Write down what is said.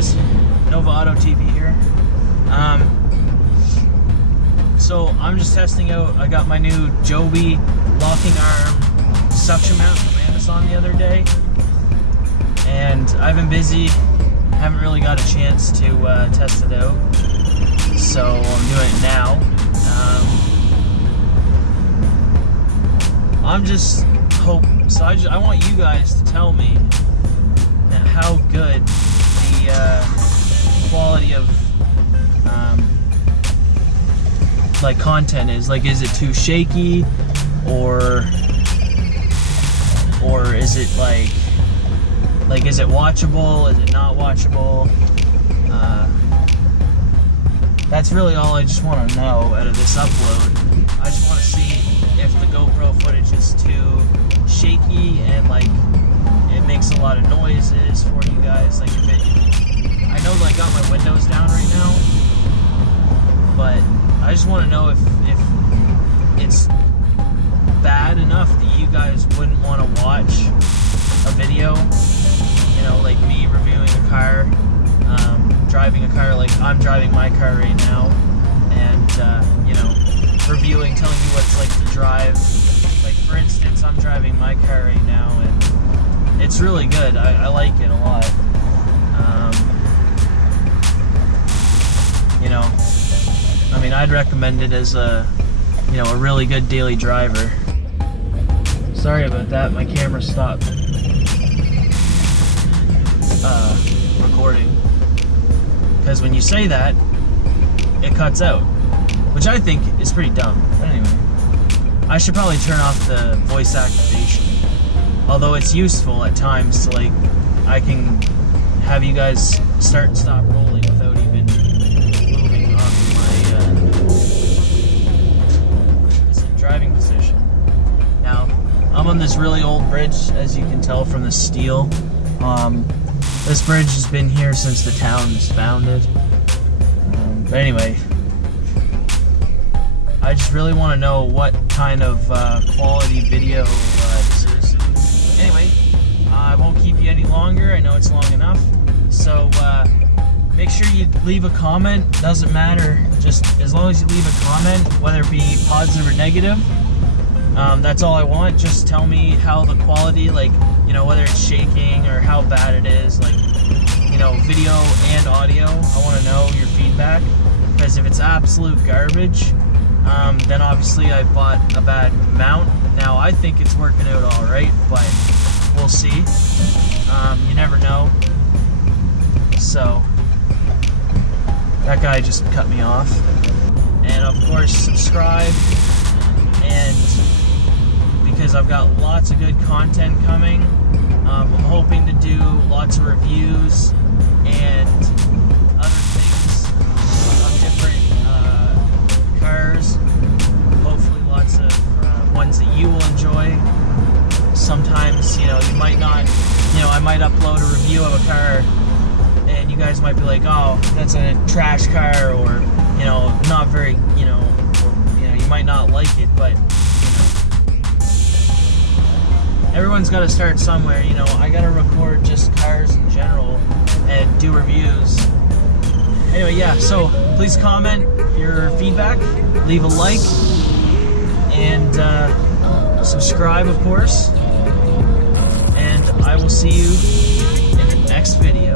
guys, Nova Auto TV here. So I'm just testing out, I got my new Joby locking arm suction mount from Amazon the other day, and I've been busy, haven't really got a chance to test it out, so I'm doing it now. I want you guys to tell me how good the quality of like content is. Like, is it too shaky, or is it like is it watchable? Is it not watchable? That's really all I just want to know out of this upload. I just want to see if the GoPro footage is too shaky and like it makes a lot of noises for you guys. Like, I know I got my windows down right now, but I just want to know if it's bad enough that you guys wouldn't want to watch a video, you know, like me reviewing a car, driving a car like I'm driving my car right now, and you know, reviewing, telling you what it's like to drive. Like, for instance, I'm driving my car right now, and it's really good. I like it a lot. You know, I mean, I'd recommend it as a, you know, a really good daily driver. Sorry about that, my camera stopped recording. Because when you say that, it cuts out, which I think is pretty dumb. But anyway, I should probably turn off the voice activation. Although it's useful at times to, like, I can have you guys start and stop rolling without even moving off my driving position. Now, I'm on this really old bridge, as you can tell from the steel. This bridge has been here since the town was founded. But anyway, I just really want to know what kind of quality video this is. Anyway, I won't keep you any longer. I know it's long enough. So make sure you leave a comment. Doesn't matter. Just as long as you leave a comment, whether it be positive or negative. That's all I want. Just tell me how the quality, like, you know, whether it's shaking or how bad it is, like, you know, video and audio. I want to know your feedback, because if it's absolute garbage, then obviously I bought a bad mount. Now, I think it's working out all right, but we'll see. You never know. So, that guy just cut me off. And of course, subscribe, and because I've got lots of good content coming. I'm hoping to do lots of reviews and other things of different cars. Hopefully lots of ones that you will enjoy. Sometimes, you know, you might not, you know, I might upload a review of a car and you guys might be like, oh, that's a trash car, or, you know, not very, you know, or, you know, you might not like it, but everyone's got to start somewhere. You know, I got to record just cars in general and do reviews. Anyway, yeah, so please comment your feedback, leave a like, and subscribe, of course. And I will see you in the next video.